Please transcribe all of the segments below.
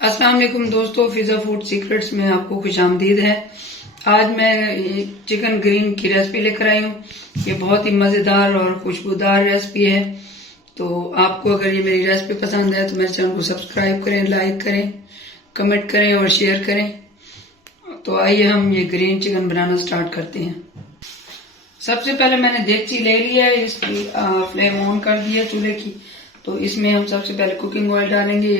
अस्सलाम वालेकुम दोस्तों, फिजा फूड सीक्रेट्स में आपको खुशामदीद है। आज मैं चिकन ग्रीन की रेसिपी लेकर आई हूँ। ये बहुत ही मज़ेदार और खुशबूदार रेसिपी है। तो आपको अगर ये मेरी रेसिपी पसंद है तो मेरे चैनल को सब्सक्राइब करें, लाइक करें, कमेंट करें और शेयर करें। तो आइए हम ये ग्रीन चिकन बनाना स्टार्ट करते हैं। सबसे पहले मैंने देगची ले लिया है, इसकी फ्लेम ऑन कर दी है चूल्हे की। तो इसमें हम सबसे पहले कुकिंग ऑयल डालेंगे।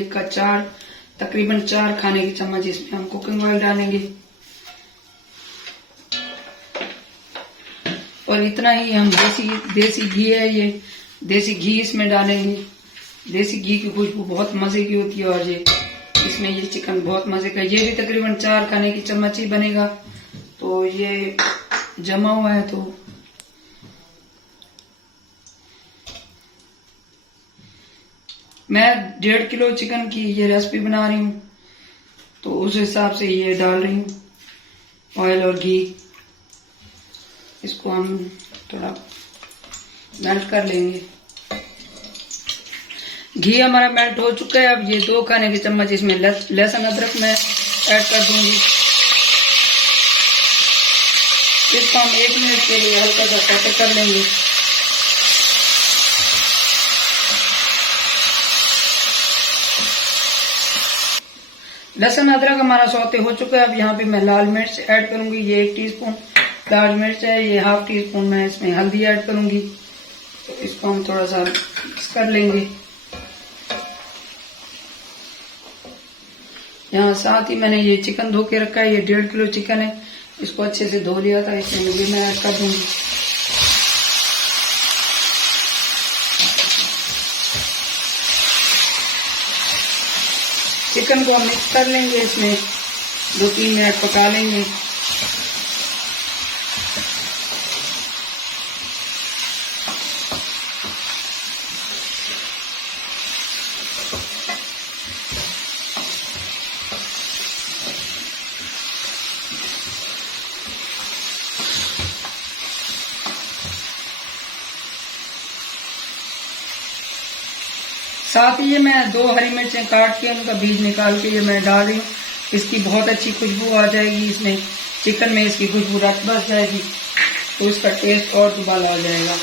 तकरीबन 4 खाने की चम्मच इसमें हम कुकिंग ऑयल डालेंगे और इतना ही हम देसी घी है, ये देसी घी इसमें डालेंगे। देसी घी की खुशबू बहुत मजे की होती है और ये इसमें ये चिकन बहुत मजे का। ये भी तकरीबन 4 खाने की चम्मच ही बनेगा। तो ये जमा हुआ है तो मैं 1.5 किलो चिकन की ये रेसिपी बना रही हूँ, तो उस हिसाब से ये डाल रही हूँ ऑयल और घी। इसको हम थोड़ा मेल्ट कर लेंगे। घी हमारा मेल्ट हो चुका है। अब ये 2 खाने की चम्मच इसमें लहसुन अदरक मैं ऐड कर दूंगी। इसको हम 1 मिनट के लिए हल्का सा सौटे कर लेंगे। लहसुन अदरक हमारा सौते हो चुका है। अब यहाँ पे मैं लाल मिर्च ऐड करूंगी। ये 1 टीस्पून लाल मिर्च है। ये ½ टीस्पून मैं इसमें हल्दी ऐड करूंगी। तो इसको हम थोड़ा सा मिक्स कर लेंगे। यहाँ साथ ही मैंने ये चिकन धो के रखा है। ये 1.5 किलो चिकन है, इसको अच्छे से धो लिया था। इसमें ये मैं ऐड कर दूंगी। चिकन को हम मिक्स कर लेंगे, इसमें 2-3 मिनट पका लेंगे। साथ ही ये मैं 2 हरी मिर्चें काट के उनका बीज निकाल के ये मैं डाल रही हूँ। इसकी बहुत अच्छी खुशबू आ जाएगी। इसमें चिकन में इसकी खुशबू रच बस जाएगी तो इसका टेस्ट और दुबारा आ जाएगा।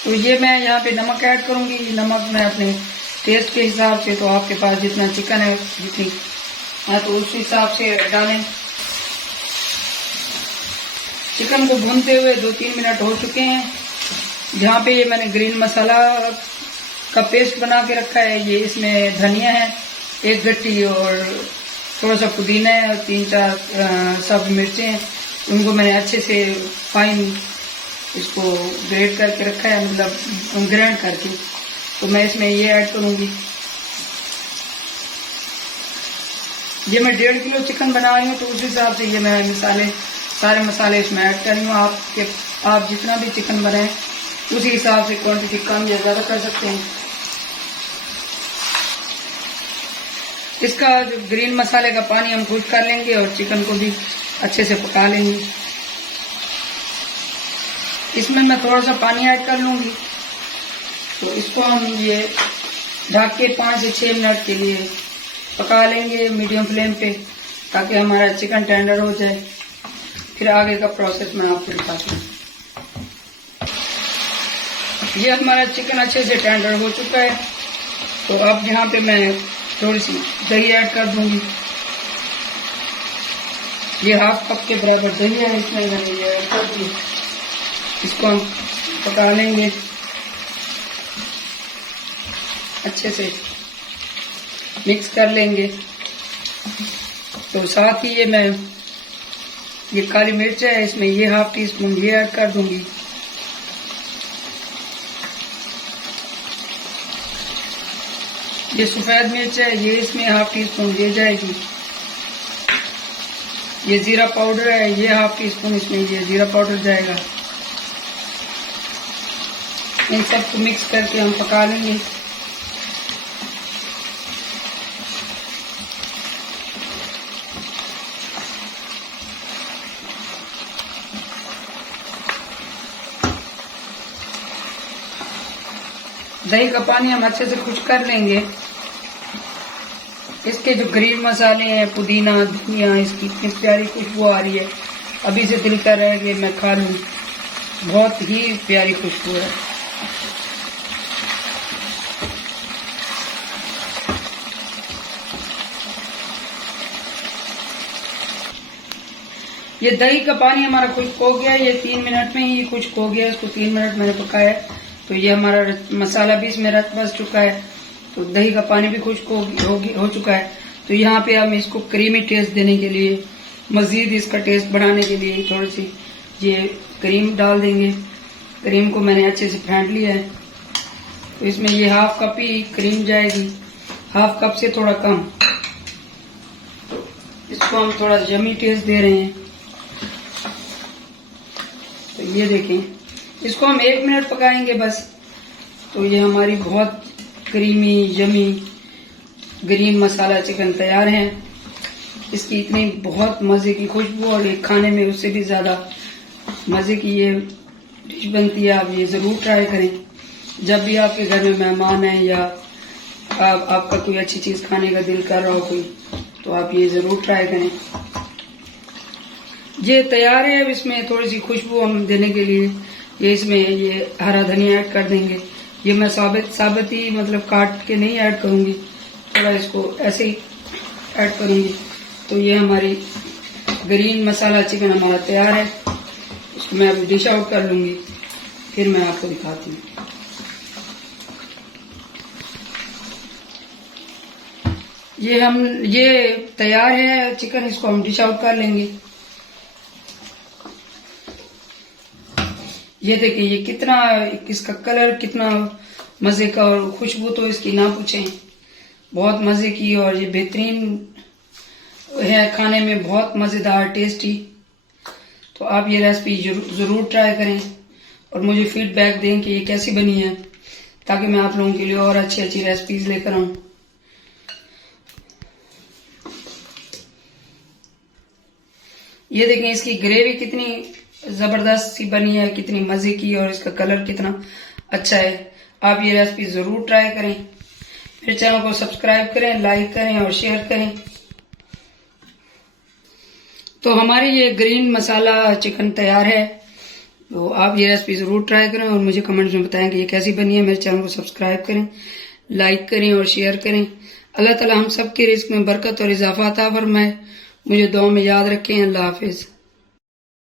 तो ये मैं यहाँ पे नमक ऐड करूंगी। नमक मैं अपने टेस्ट के हिसाब से, तो आपके पास जितना चिकन है जितनी तो उस हिसाब से डालें। चिकन को भूनते हुए 2-3 मिनट हो चुके हैं। जहाँ पे ये मैंने ग्रीन मसाला का पेस्ट बना के रखा है, ये इसमें धनिया है 1 गट्टी और थोड़ा सा पुदीना है और 3-4 सब मिर्चें हैं। उनको मैंने अच्छे से फाइन इसको ग्रेट करके रखा है, मतलब ग्राइंड करके। तो मैं इसमें ये ऐड करूंगी। ये मैं 1.5 किलो चिकन बना रही हूँ, तो उस हिसाब से ये मैं सारे मसाले इसमें ऐड कर रही हूँ। आप जितना भी चिकन बनाएं उसी हिसाब से क्वांटिटी कम या ज़्यादा कर सकते हैं। इसका जो ग्रीन मसाले का पानी हम खुश कर लेंगे और चिकन को भी अच्छे से पका लेंगे। इसमें मैं थोड़ा सा पानी ऐड कर लूंगी। तो इसको हम ये ढक के 5 से 6 मिनट के लिए पका लेंगे मीडियम फ्लेम पे, ताकि हमारा चिकन टेंडर हो जाए। फिर आगे का प्रोसेस मैं आपको दिखाती हूँ। ये हमारा चिकन अच्छे से टेंडर हो चुका है। तो अब यहाँ पे मैं थोड़ी सी दही ऐड कर दूंगी। ये ½ कप के बराबर दही है, इसमें मैंने ये ऐड कर दी। इसको हम पका लेंगे अच्छे से, मिक्स कर लेंगे। तो साथ ही ये काली मिर्च है, इसमें ये ½ टीस्पून ये ऐड कर दूंगी। ये सफेद मिर्च है, ये इसमें ½ टीस्पून ये जाएगी। ये जीरा पाउडर है, ये ½ टीस्पून इसमें ये जीरा पाउडर जाएगा। इन सबको मिक्स करके हम पका लेंगे। दही का पानी हम अच्छे से खुश कर लेंगे। इसके जो ग्रीन मसाले हैं, पुदीना, धनिया, इसकी इतनी प्यारी खुशबू आ रही है। अभी से दिल कर रहा है कि मैं खा लूं। बहुत ही प्यारी खुशबू है। ये दही का पानी हमारा खुश्क हो गया। ये 3 मिनट में ही खुश्क हो गया। इसको 3 मिनट मैंने पकाया, तो ये हमारा मसाला भी इसमें रच बस चुका है। तो दही का पानी भी खुश्क हो चुका है। तो यहाँ पे हम इसको क्रीमी टेस्ट देने के लिए, मजीद इसका टेस्ट बढ़ाने के लिए थोड़ी सी ये क्रीम डाल देंगे। क्रीम को मैंने अच्छे से फेंट लिया है। तो इसमें ये हाफ कप ही क्रीम जाएगी, हाफ कप से थोड़ा कम। इसको हम थोड़ा यमी टेस्ट दे रहे हैं। तो ये देखें, इसको हम 1 मिनट पकाएंगे बस। तो ये हमारी बहुत क्रीमी यमी ग्रीन मसाला चिकन तैयार है। इसकी इतनी बहुत मजे की खुशबू और ये खाने में उससे भी ज्यादा मजे की ये डिश बनती है। आप ये जरूर ट्राई करें। जब भी आपके घर में मेहमान है या आपका कोई अच्छी चीज खाने का दिल कर रहा हो कोई, तो आप ये जरूर ट्राई करें। ये तैयार है। अब इसमें थोड़ी सी खुशबू हम देने के लिए ये इसमें ये हरा धनिया ऐड कर देंगे। ये मैं साबित ही मतलब काट के नहीं ऐड करूंगी, थोड़ा इसको ऐसे ही ऐड करूंगी। तो ये हमारी ग्रीन मसाला चिकन हमारा तैयार है। इसको मैं अभी डिश आउट कर लूंगी, फिर मैं आपको दिखाती हूँ। ये तैयार है चिकन। इसको हम डिश आउट कर लेंगे। ये देखिए, ये कितना, इसका कलर कितना मजे का और खुशबू तो इसकी ना पूछें, बहुत मजे की। और ये बेहतरीन है, खाने में बहुत मजेदार, टेस्टी। तो आप ये रेसिपी जरूर ट्राई करें और मुझे फीडबैक दें कि ये कैसी बनी है, ताकि मैं आप लोगों के लिए और अच्छी अच्छी रेसिपीज लेकर आऊं। ये देखें, इसकी ग्रेवी कितनी जबरदस्त सी बनी है, कितनी मजे की, और इसका कलर कितना अच्छा है। आप ये रेसिपी जरूर ट्राई करें। मेरे चैनल को सब्सक्राइब करें, लाइक करें और शेयर करें। तो हमारी ये ग्रीन मसाला चिकन तैयार है। तो आप ये रेसिपी जरूर ट्राई करें और मुझे कमेंट्स में बताएं कि ये कैसी बनी है। मेरे चैनल को सब्सक्राइब करें, लाइक करें और शेयर करें। अल्लाह ताला हम सबके रिस्क में बरकत और इजाफा अता फरमाए। मुझे दुआ में याद रखें। अल्लाह हाफिज।